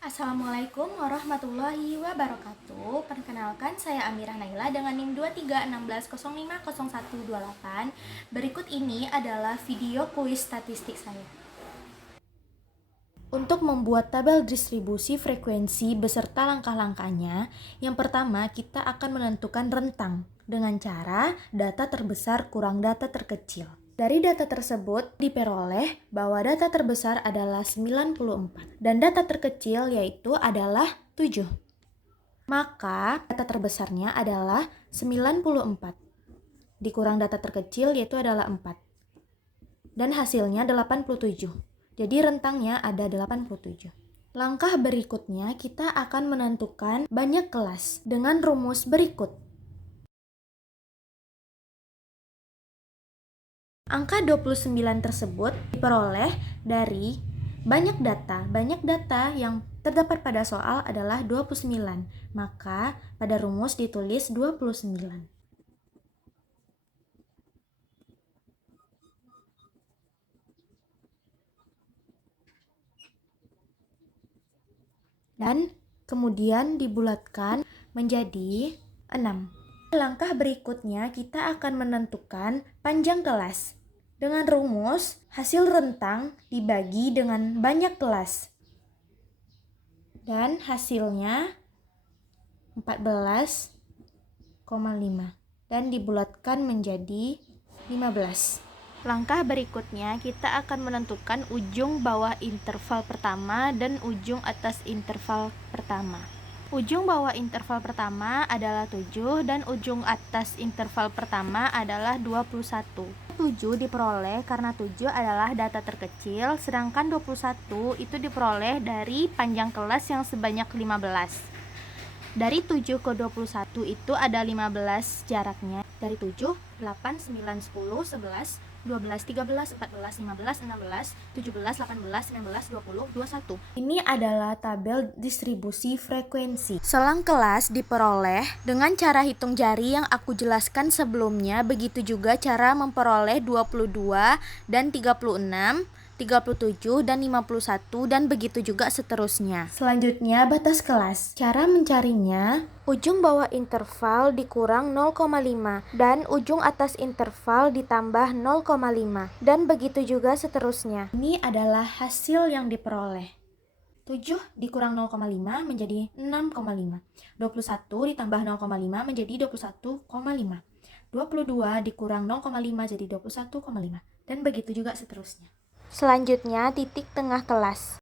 Assalamualaikum warahmatullahi wabarakatuh. Perkenalkan, saya Amirah Naila dengan NIM 2316050128. Berikut ini adalah video kuis statistik saya. Untuk membuat tabel distribusi frekuensi beserta langkah-langkahnya, yang pertama kita akan menentukan rentang dengan cara data terbesar kurang data terkecil. Dari data tersebut diperoleh bahwa data terbesar adalah 94 dan data terkecil yaitu adalah 7. Maka data terbesarnya adalah 94 dikurang data terkecil yaitu adalah 4. Dan hasilnya 87. Jadi rentangnya ada 87. Langkah berikutnya kita akan menentukan banyak kelas dengan rumus berikut. Angka 29 tersebut diperoleh dari banyak data. Banyak data yang terdapat pada soal adalah 29. Maka pada rumus ditulis 29. Dan kemudian dibulatkan menjadi 6. Langkah berikutnya kita akan menentukan panjang kelas. Dengan rumus hasil rentang dibagi dengan banyak kelas. Dan hasilnya 14,5 dan dibulatkan menjadi 15. Langkah berikutnya kita akan menentukan ujung bawah interval pertama dan ujung atas interval pertama. Ujung bawah interval pertama adalah 7 dan ujung atas interval pertama adalah 21. 7 diperoleh karena 7 adalah data terkecil, sedangkan 21 itu diperoleh dari panjang kelas yang sebanyak 15. Dari 7 ke 21 itu ada 15 jaraknya. Dari 7, 8, 9, 10, 11, 12, 13, 14, 15, 16, 17, 18, 19, 20, 21. Ini adalah tabel distribusi frekuensi. Selang kelas diperoleh dengan cara hitung jari yang aku jelaskan sebelumnya. Begitu juga cara memperoleh 22 dan 36, 37 dan 51 dan begitu juga seterusnya. Selanjutnya batas kelas. Cara mencarinya, ujung bawah interval dikurang 0,5 dan ujung atas interval ditambah 0,5 dan begitu juga seterusnya. Ini adalah hasil yang diperoleh. 7 dikurang 0,5 menjadi 6,5. 21 ditambah 0,5 menjadi 21,5. 22 dikurang 0,5 jadi 21,5 dan begitu juga seterusnya. Selanjutnya titik tengah kelas.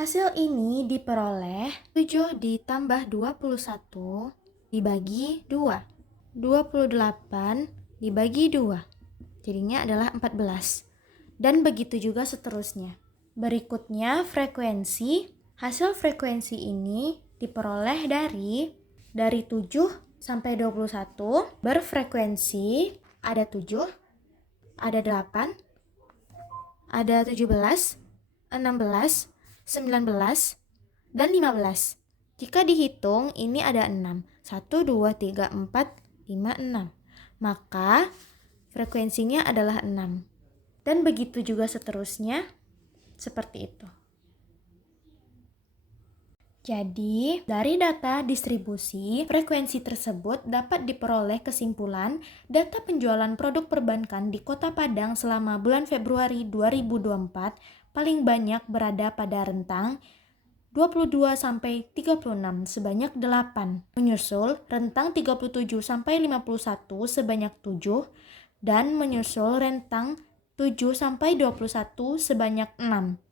Hasil ini diperoleh 7 ditambah 21 dibagi 2. 28 dibagi 2. Jadinya adalah 14. Dan begitu juga seterusnya. Berikutnya frekuensi. Hasil frekuensi ini diperoleh dari 7 sampai 21 berfrekuensi ada 7, ada 8, ada 17, 16, 19, dan 15. Jika dihitung, ini ada 6. 1, 2, 3, 4, 5, 6. Maka frekuensinya adalah 6. Dan begitu juga seterusnya, seperti itu. Jadi, dari data distribusi, frekuensi tersebut dapat diperoleh kesimpulan data penjualan produk perbankan di Kota Padang selama bulan Februari 2024 paling banyak berada pada rentang 22 sampai 36 sebanyak 8, menyusul rentang 37 sampai 51 sebanyak 7 dan menyusul rentang 7 sampai 21 sebanyak 6.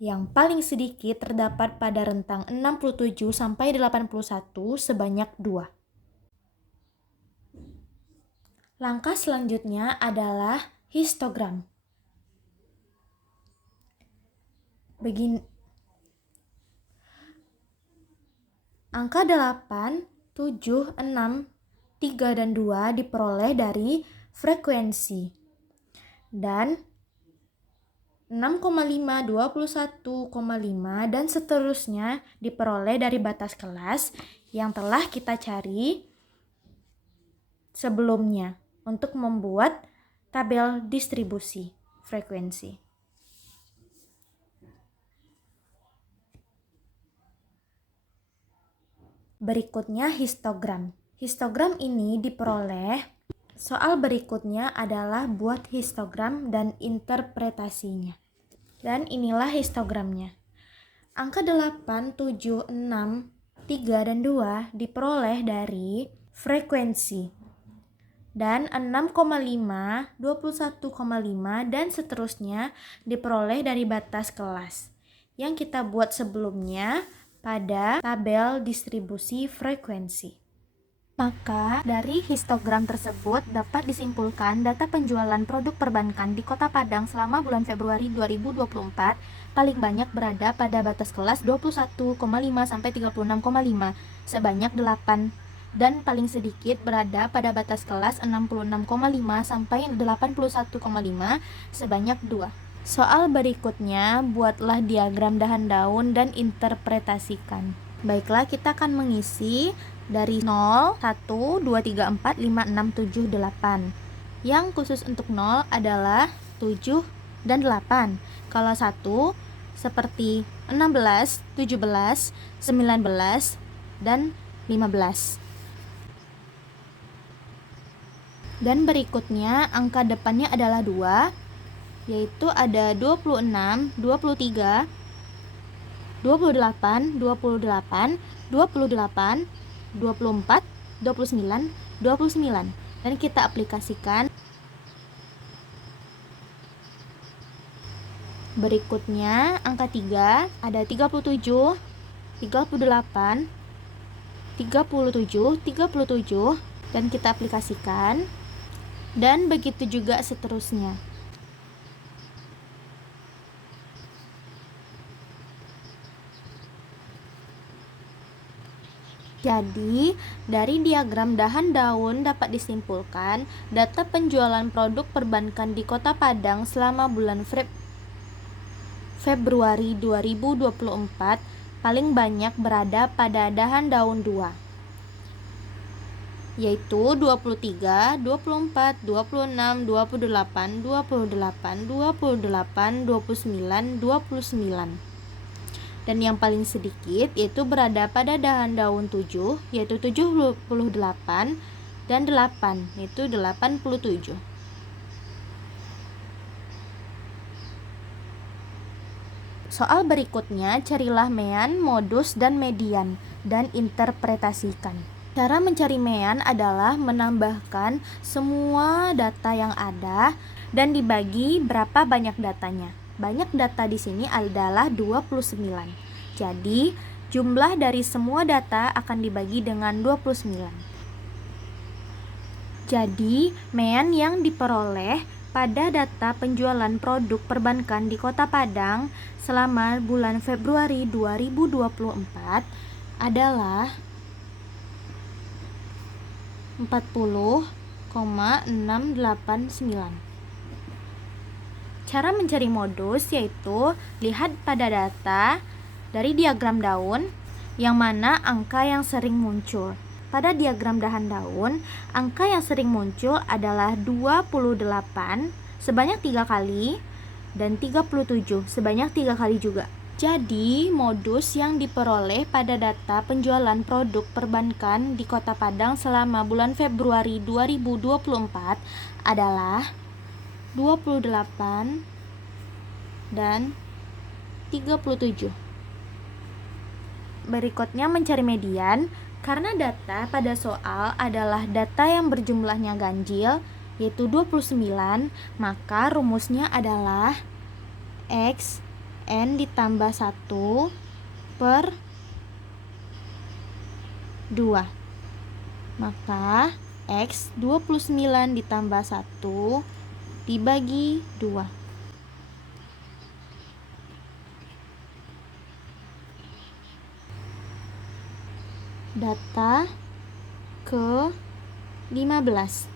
Yang paling sedikit terdapat pada rentang 67 sampai 81 sebanyak 2. Langkah selanjutnya adalah histogram. Begini. Angka 8, 7, 6, 3, dan 2 diperoleh dari frekuensi. Dan 6,5, 21,5 dan seterusnya diperoleh dari batas kelas yang telah kita cari sebelumnya untuk membuat tabel distribusi frekuensi. Berikutnya histogram. Histogram ini diperoleh. Soal berikutnya adalah buat histogram dan interpretasinya. Dan inilah histogramnya. Angka 8, 7, 6, 3, dan 2 diperoleh dari frekuensi. Dan 6,5, 21,5, dan seterusnya diperoleh dari batas kelas yang kita buat sebelumnya pada tabel distribusi frekuensi. Maka dari histogram tersebut dapat disimpulkan data penjualan produk perbankan di Kota Padang selama bulan Februari 2024 paling banyak berada pada batas kelas 21,5 sampai 36,5 sebanyak 8 dan paling sedikit berada pada batas kelas 66,5 sampai 81,5 sebanyak 2. Soal berikutnya, buatlah diagram dahan daun dan interpretasikan. Baiklah, kita akan mengisi dari 0, 1, 2, 3, 4, 5, 6, 7, 8. Yang khusus untuk 0 adalah 7 dan 8. Kalau 1 seperti 16, 17, 19, dan 15. Dan berikutnya angka depannya adalah 2, yaitu ada 26, 23, 28, 28, 28, 24, 29, 29. Dan kita aplikasikan. Berikutnya angka 3 ada 37, 38, 37, 37, dan kita aplikasikan. Dan begitu juga seterusnya. Jadi, dari diagram dahan daun dapat disimpulkan data penjualan produk perbankan di Kota Padang selama bulan Februari 2024 paling banyak berada pada dahan daun 2, yaitu 23, 24, 26, 28, 28, 28, 29, 29. Dan yang paling sedikit yaitu berada pada dahan daun 7, yaitu 78, dan 8, yaitu 87. Soal berikutnya, carilah mean, modus, dan median, dan interpretasikan. Cara mencari mean adalah menambahkan semua data yang ada dan dibagi berapa banyak datanya. Banyak data di sini adalah 29. Jadi, jumlah dari semua data akan dibagi dengan 29. Jadi, mean yang diperoleh pada data penjualan produk perbankan di Kota Padang selama bulan Februari 2024 adalah 40,689. Cara mencari modus yaitu lihat pada data dari diagram daun yang mana angka yang sering muncul. Pada diagram dahan daun, angka yang sering muncul adalah 28 sebanyak 3 kali dan 37 sebanyak 3 kali juga. Jadi, modus yang diperoleh pada data penjualan produk perbankan di Kota Padang selama bulan Februari 2024 adalah 28 dan 37. Berikutnya mencari median. Karena data pada soal adalah data yang berjumlahnya ganjil, yaitu 29, maka rumusnya adalah X N ditambah 1 per 2. Maka X 29 ditambah 1 dibagi 2. Data ke 15.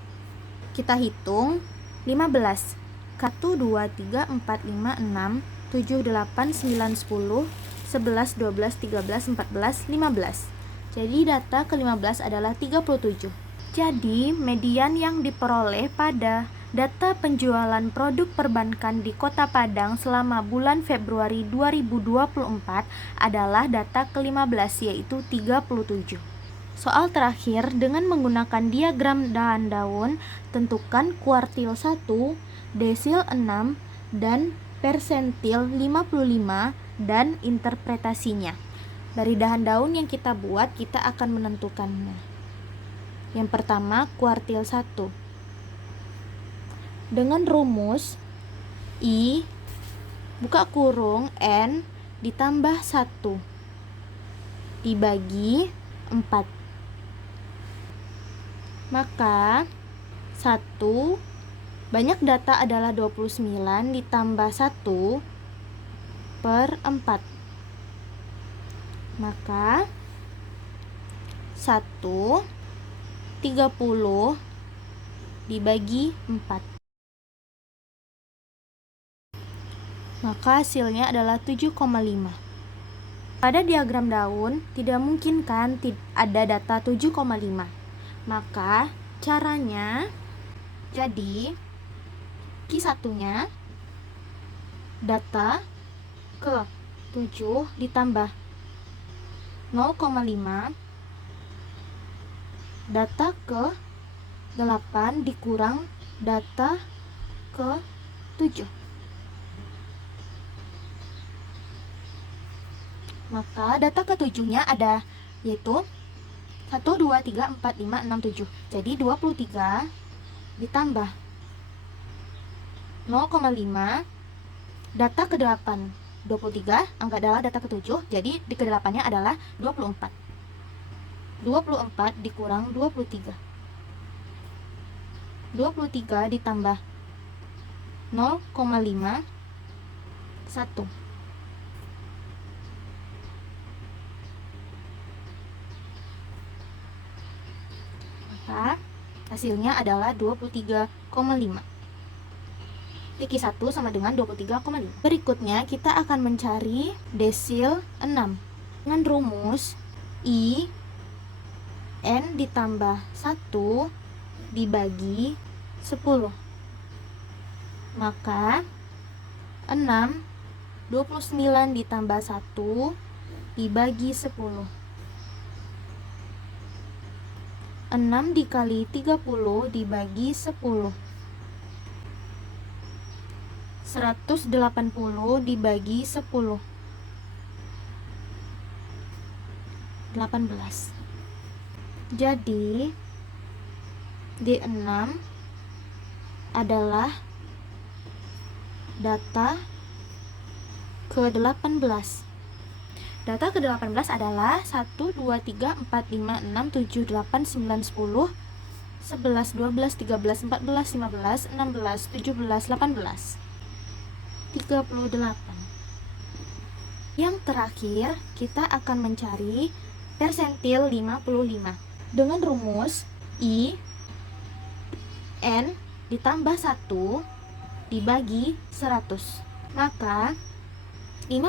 Kita hitung 15. 1, 2, 3, 4, 5, 6, 7, 8, 9, 10, 11, 12, 13, 14, 15. Jadi data ke-15 adalah 37. Jadi median yang diperoleh pada data penjualan produk perbankan di Kota Padang selama bulan Februari 2024 adalah data ke-15 yaitu 37. Soal terakhir, dengan menggunakan diagram dahan daun, tentukan kuartil 1, desil 6, dan persentil 55 dan interpretasinya. Dari dahan daun yang kita buat, kita akan menentukannya. Yang pertama, kuartil 1. Dengan rumus I buka kurung N ditambah 1 dibagi 4. Maka 1 banyak data adalah 29 ditambah 1 per 4. Maka 1 30 dibagi 4. Maka hasilnya adalah 7,5. Pada diagram daun tidak mungkin kan ada data 7,5. Maka caranya, jadi Q1-nya data ke 7 ditambah 0,5, data ke 8 dikurang data ke 7. Maka data ke 7-nya ada, yaitu 1, 2, 3, 4, 5, 6, 7. Jadi 23 ditambah 0,5, data ke 8 23, angka adalah data ke 7, jadi di ke 8-nya adalah 24. 24 dikurang 23. 23 ditambah 0,5, 1. Maka hasilnya adalah 23,5. Q1 sama dengan 23,5. Berikutnya kita akan mencari desil 6 dengan rumus I N ditambah 1 dibagi 10. Maka 6 29 ditambah 1 dibagi 10. 6 dikali 30 dibagi 10. 180 dibagi 10. 18. Jadi D6 adalah data ke-18. Data ke-18 adalah 1, 2, 3, 4, 5, 6, 7, 8, 9, 10, 11, 12, 13, 14, 15, 16, 17, 18. 38. Yang terakhir, kita akan mencari persentil 55 dengan rumus I N ditambah 1 dibagi 100. Maka 55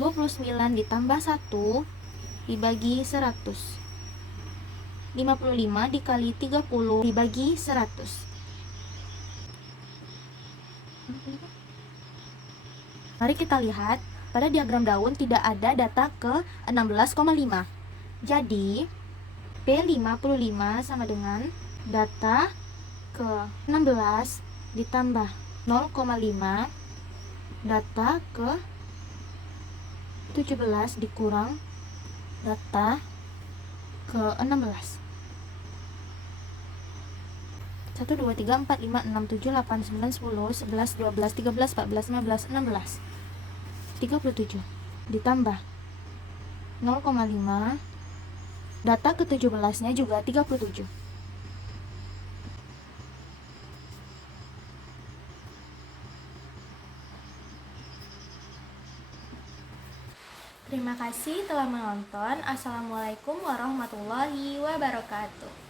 29 ditambah 1 dibagi 100. 55 dikali 30 dibagi 100. Mari kita lihat, pada diagram daun tidak ada data ke 16,5. Jadi, P55 sama dengan data ke 16 ditambah 0,5, data ke 17 dikurang data ke 16. 1, 2, 3, 4, 5, 6, 7, 8, 9, 10, 11, 12, 13, 14, 15, 16, 37 ditambah 0,5, data ke 17 nya juga 37. Terima kasih telah menonton. Assalamualaikum warahmatullahi wabarakatuh.